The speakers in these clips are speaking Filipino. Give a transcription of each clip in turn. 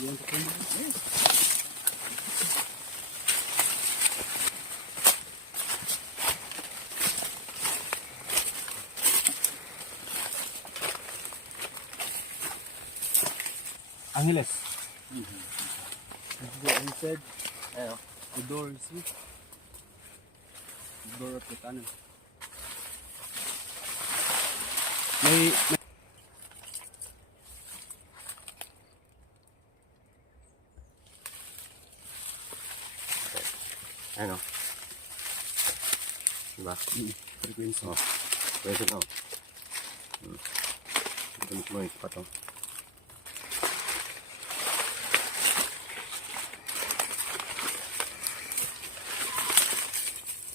You want to clean it? Yes. Angeles. Let's go inside. Ayan, The door is here. The door of the tunnel. May ano? Diba? frequency. Oh, pwede na. Gamit mo ito pa to.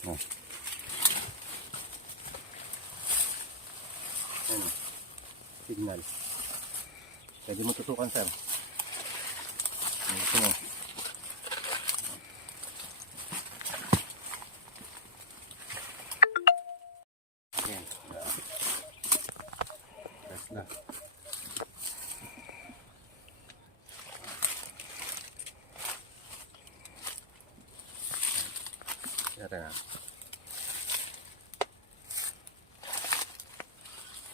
Oh. Ano? Signal. Pwede mo tutukan, sir. Ito mo. Ayan. Press na. Yata na.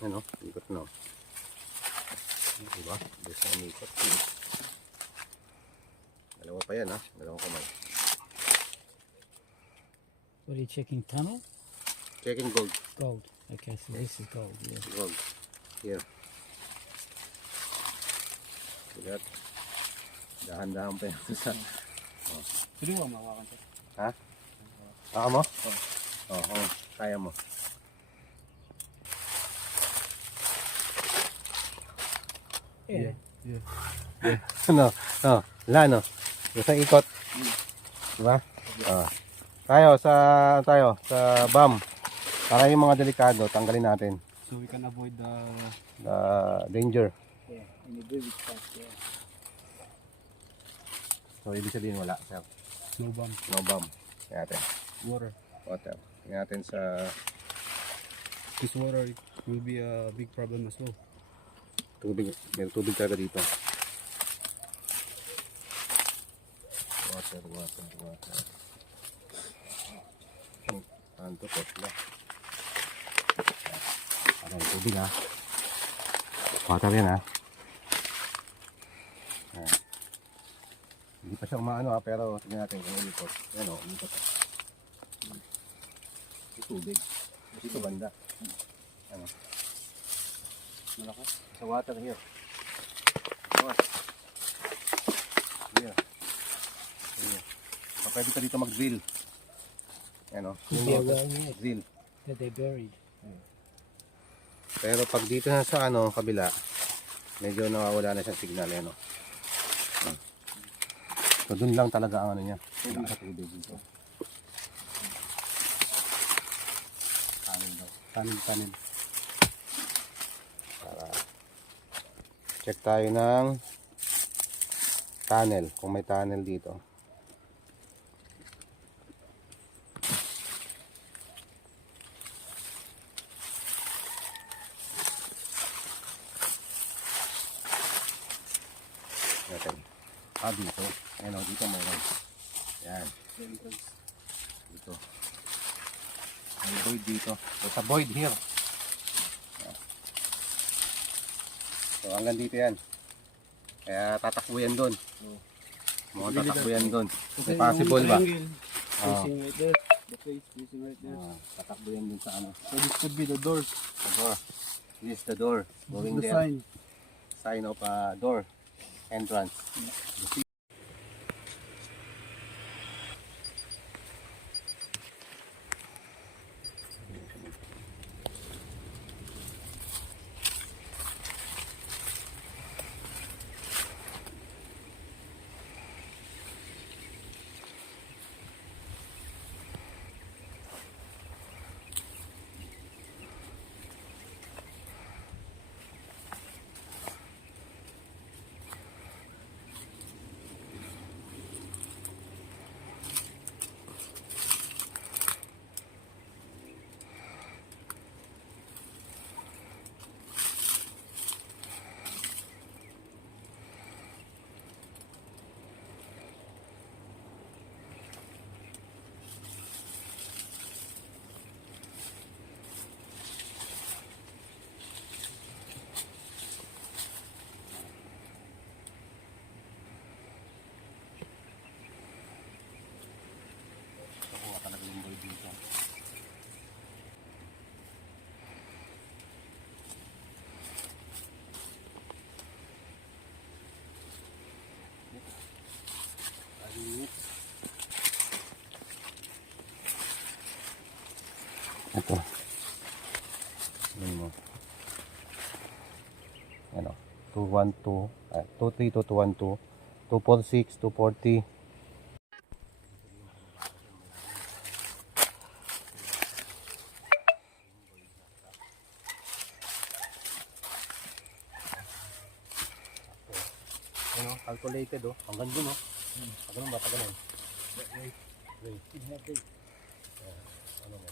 Ano? Ikot na. Diba? Gusto na ikot. Dalawa pa yan, ha? Dalawang kamay. What are you checking? Tunnel? Checking gold. Gold. Okay, so this is gold, yeah. Gold. Here. See that? Dahan-dahan pa yan sa... Pwede mo mawakan to. Ha? Baka mo? Oo. Kaya mo. Yeah. Ano? Wala, no? Isang ikot. Diba? Tayo sa BAM. Para yung mga delikado, tanggalin natin. So we can avoid the Danger. Yeah, and you do it fast, yeah. So, ibig sabihin wala. Sir. no bomb. No BAM. Tingnan natin. Water. Water. Tingnan natin sa... This water will be a big problem as well. Tubig. May tubig talaga dito. Water. Ano to? Tesla. Ano yung tubig, ha? Water yan, ha? Hindi pa siya umaano, ha? Pero tingnan natin kung ulikot. Yan, o. Ulikot. Yung tubig. Dito banda. Ano? Malakas. Sa water here. Water. Here. Here. So, pwede ka dito mag-drill. Ano? Could be a well here Drill. that they buried. Pero pag dito na sa ano, kabila, medyo nawawala na siyang signal. Ano? So, dun lang talaga ang ano niya. Wala sa tubig dito. Kanin daw. Tanin. Para check tayo ng tunnel, kung may tunnel dito. Natin. Dito. Ayan o, dito mayroon. Yan. Dito. May void dito. There's a void here. So hanggang dito yan. Kaya tatakbo yan doon. Mga tatakbo yan doon. Kasi Possible ba? Facing right there. The face facing right there. Tatakbo yan doon sa ano. So this could be the doors. The door. This is the door. Going The there. sign. Sign of door. Entrance. 212, 232, 212, 246, 240. Ano, calculated oh. Hanggang dun oh. Pag ganun ba? Pag ganun. Wait. Ano mo?